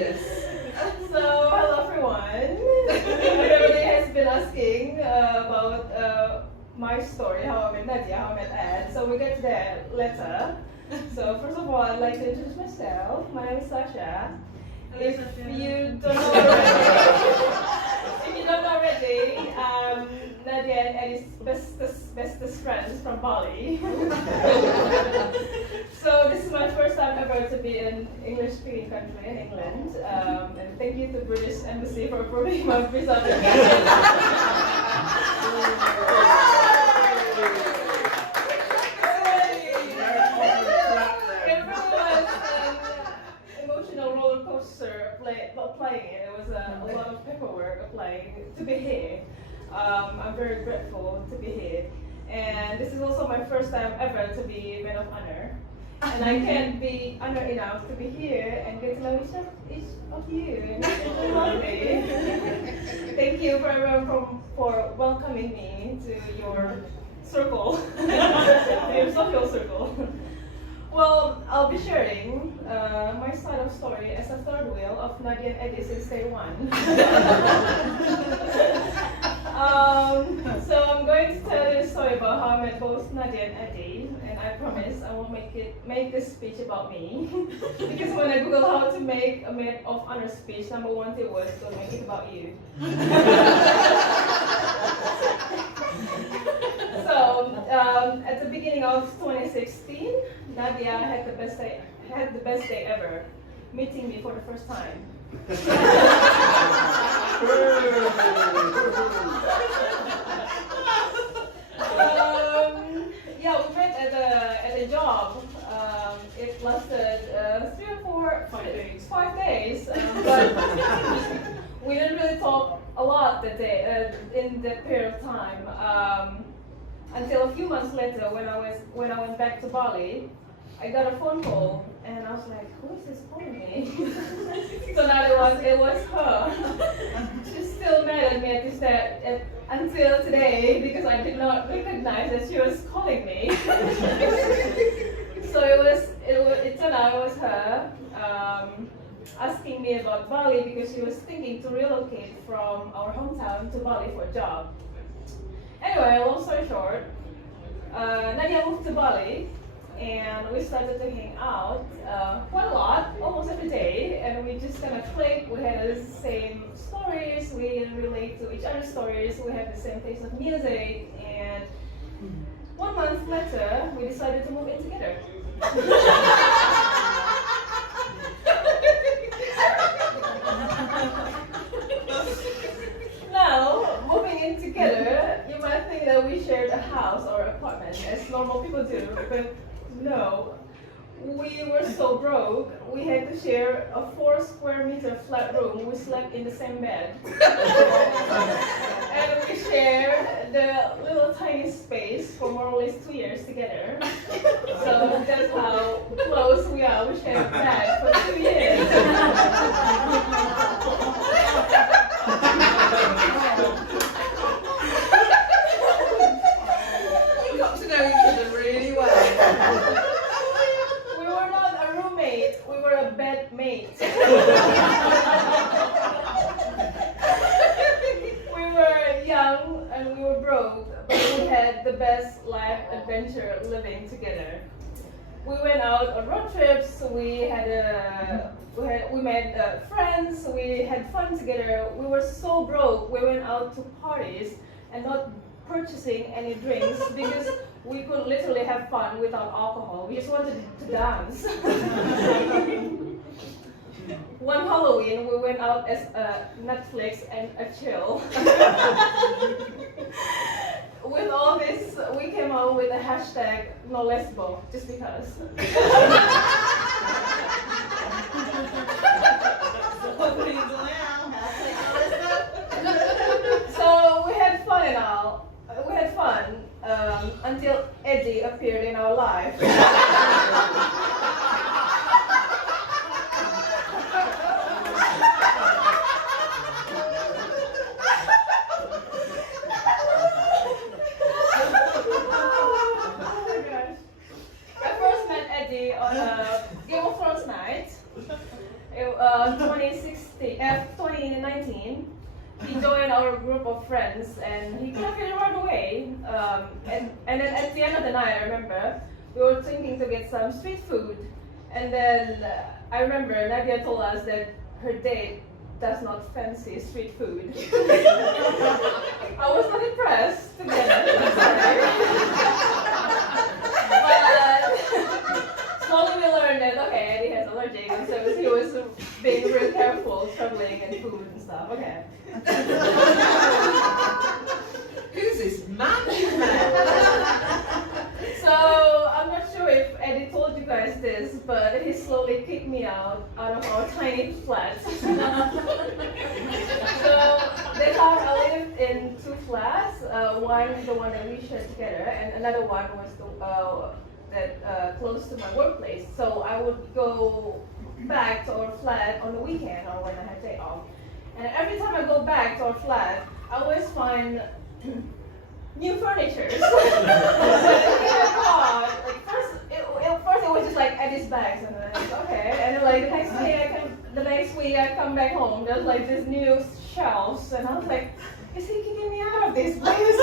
Yes. So, hello everyone. Everybody has been asking about my story, how I met Nadya, how I met Ed. So we get to that later. So first of all, I'd like to introduce myself. My name is Sasha. If you don't know already, Nadya and Eddie's bestest friends from Bali. So this is my first time ever to be in English-speaking country in England, and thank you to British Embassy for approving my visa application. It really was an emotional roller coaster applying it. It was a lot of paperwork applying to be here. I'm very grateful to be here. And this is also my first time ever to be Maid of Honor. And I can't be honored enough to be here and get to know each of you. And it's really lovely. Thank you for everyone for welcoming me to your circle, your social circle. Well, I'll be sharing my side of story as a third wheel of Nadya and Eddie since day one. So I'm going to tell you a story about how I met both Nadya and Eddie, and I promise I won't make this speech about me. Because when I Google how to make a Maid of Honor speech, number one tip was to make it about you. So at the beginning of 2016, Nadya had the best day ever, meeting me for the first time. Yeah, we met at a job. It lasted 5 days. But we didn't really talk a lot that day in that period of time. Until a few months later, when I went back to Bali, I got a phone call, and I was like, "Who is this calling me?" So now it was her. She's still mad at me until today because I did not recognize that she was calling me. So it turned out it was her asking me about Bali because she was thinking to relocate from our hometown to Bali for a job. Anyway, long story short, Nadya moved to Bali, and we started to hang out quite a lot, almost every day, and we just kind of clicked. We had the same stories, we relate to each other's stories, we had the same taste of music, and 1 month later, we decided to move in together. Now, moving in together, you might think that we shared a house or apartment, as normal people do, but no. We were so broke, we had to share a 4 square meter flat room. We slept in the same bed. And we shared the little tiny space for more or less 2 years together. So that's how close we are. We shared a bed for 2 years. You got to know each other really well. We were not a roommate, we were a bedmate. We were young and we were broke, but we had the best life adventure living together. We went out on road trips, we made friends, we had fun together. We were so broke, we went out to parties and not purchasing any drinks because we could literally have fun without alcohol. We just wanted to dance. One Halloween, we went out as Netflix and a chill. With all this, we came out with a hashtag no lesbo, just because. So we had fun and all. We had fun until Eddie appeared in our life. Eddie on a Game of Thrones night. 2016. he joined our group of friends and he kind of run away. And then at the end of the night, I remember we were thinking to get some street food, and then I remember Nadia told us that her date does not fancy street food. I was not impressed, to be honest, I'm sorry. But slowly we learned that, okay, Eddie has allergic, and so he was being real careful, traveling and food and stuff, okay. Who's this man you met? So, I'm not sure if Eddie told you guys this, but he slowly kicked me out of our tiny flat. So, that time I lived in two flats, one the one that we shared together, and another one was close to my workplace. So I would go back to our flat on the weekend or when I had day off. And every time I go back to our flat, I always find new furniture. Like first it was just like Eddie's bags, and then okay, and then like the next week I come back home, there's like this new shelves, and I was like, is he kicking me out of this place?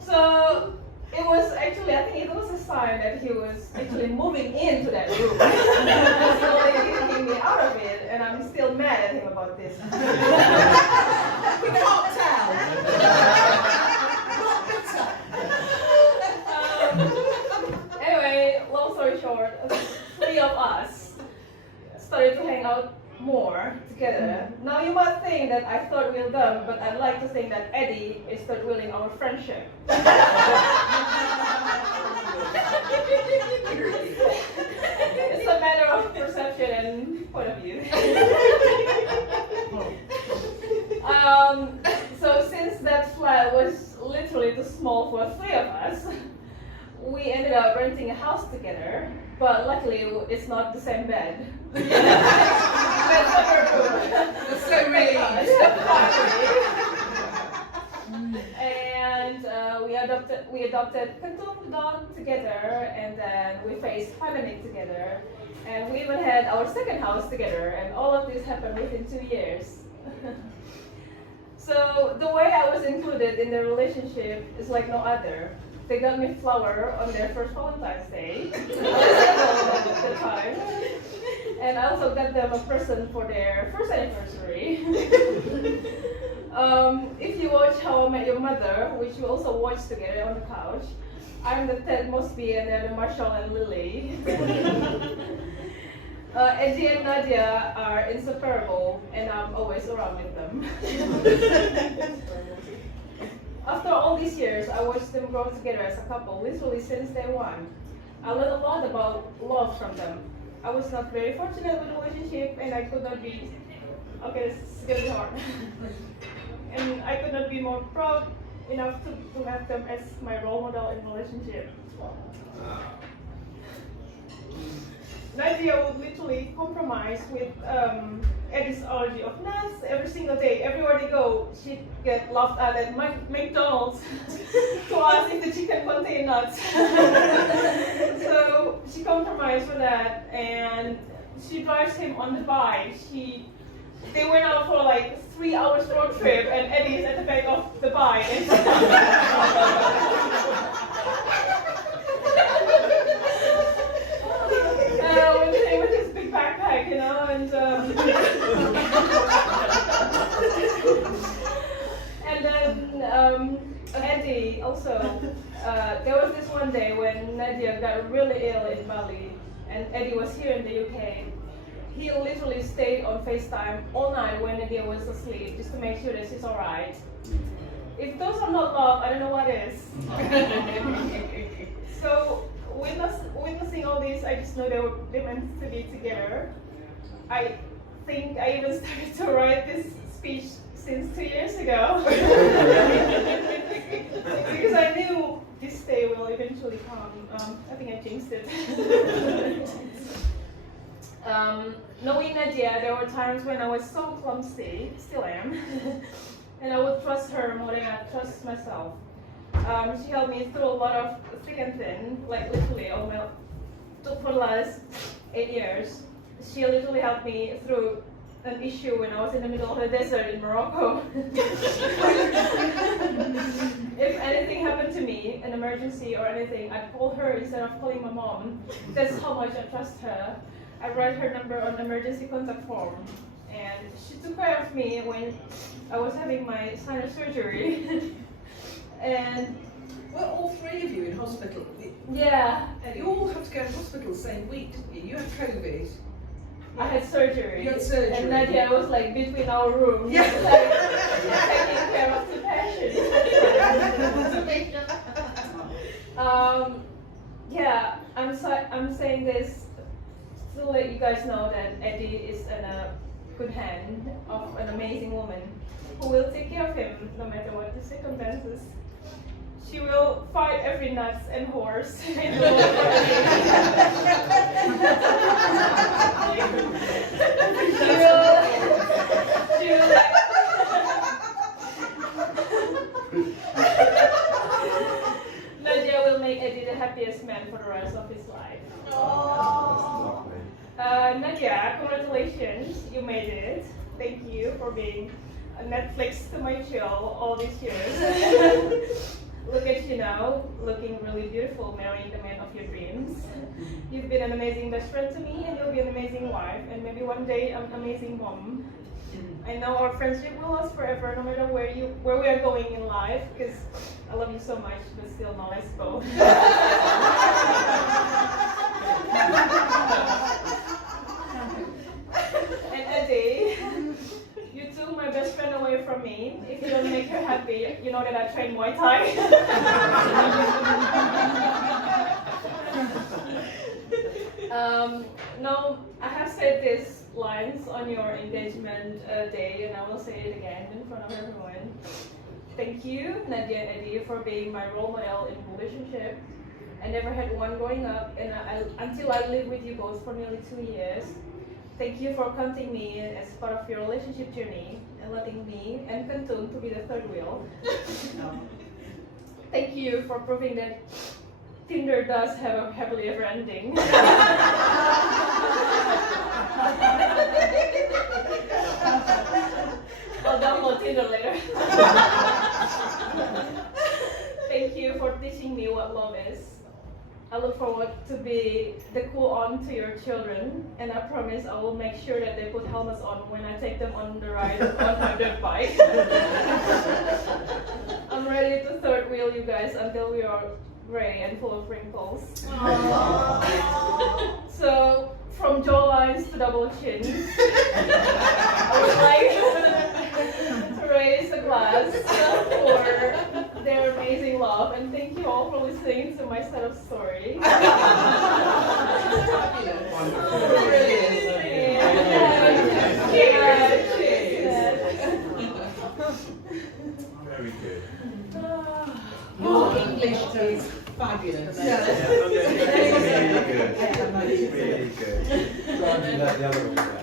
So it was actually, I think it was a sign that he was actually moving into that room. Slowly kicking me out of it, and I'm still mad at him about this. We can't tell. Anyway, long story short, three of us started to hang out more together. Now you might think that I third-wheel them, but I'd like to think that Eddie is third-wheeling our friendship. It's a matter of perception and point of view. So since that flat was literally too small for three of us, we ended up renting a house together, but luckily it's not the same bed. That's so really. And we adopted Kantum the dog together, and then we faced pandemic together, and we even had our second house together, and all of this happened within 2 years. So the way I was included in the relationship is like no other. They got me flower on their first Valentine's Day at the time. And I also got them a present for their first anniversary. If you watch How I Met Your Mother, which we also watched together on the couch, I'm the Ted Mosby and they're the Marshall and Lily. Eddie and Nadia are inseparable, and I'm always around with them. After all these years, I watched them grow together as a couple, literally since day one. I learned a lot about love from them. I was not very fortunate with the relationship, and I could not be, okay, this is gonna be hard. And I could not be more proud enough to have them as my role model in relationship. Nadia would literally compromise with Eddie's allergy of nuts every single day. Everywhere they go, she'd get laughed at McDonald's to ask if the chicken contained nuts. So she compromised with that, and she drives him on the bike. They went out for like 3 hours road trip, and Eddie is at the back of the bike. With his big backpack, you know, and then Eddie also. There was this one day when Nadia got really ill in Bali, and Eddie was here in the UK. He literally stayed on FaceTime all night when Nadia was asleep, just to make sure that she's alright. If those are not love, I don't know what is. So, witnessing all this, I just know they were meant to be together. I think I even started to write this speech since 2 years ago. Because I knew this day will eventually come. I think I jinxed it. Knowing Nadia, there were times when I was so clumsy, still am, and I would trust her more than I trust myself. She helped me through a lot of thick and thin, like literally for the last 8 years. She literally helped me through an issue when I was in the middle of the desert in Morocco. If anything happened to me, an emergency or anything, I'd call her instead of calling my mom. That's how much I trust her. I write her number on emergency contact form. And she took care of me when I was having my sinus surgery. And well, all three of you in hospital. yeah, And you all have to go to hospital the same week, didn't you? You had COVID. I had surgery. You had surgery. And Nadya was like between our rooms, Yeah. like taking care of the patient. Yeah, I'm saying this to let you guys know that Eddie is in a good hand of an amazing woman who will take care of him no matter what the circumstances. She will fight every nuts and horse in the world. She will Nadya will make Eddie the happiest man for the rest of his life. Nadya, congratulations, you made it. Thank you for being a Netflix to my chill all these years. Look at you now, looking really beautiful, marrying the man of your dreams. You've been an amazing best friend to me, and you'll be an amazing wife, and maybe one day an amazing mom. I know our friendship will last forever, no matter where we are going in life, because I love you so much, but still, now let's go. And Eddie, you took my best friend away from me. If you don't make her happy, you know that I train Muay Thai. No, I have said these lines on your engagement day, and I will say it again in front of everyone. Thank you, Nadya and Eddie, for being my role model in relationship. I never had one growing up, and until I lived with you both for nearly 2 years. Thank you for counting me as part of your relationship journey and letting me and Kentun to be the third wheel. Thank you for proving that Tinder does have a happily ever ending. I'll download Tinder later. Thank you for teaching me what love is. I look forward to be the cool aunt to your children, and I promise I will make sure that they put helmets on when I take them on the ride on my dirt bike. I'm ready to third wheel you guys until we are gray and full of wrinkles. So, from jawlines to double chins, I would like to raise a glass for their amazing love, and thank you all for listening to my setup story. Very good. Your English is fabulous. Really good. Really good. Try and do that the other way.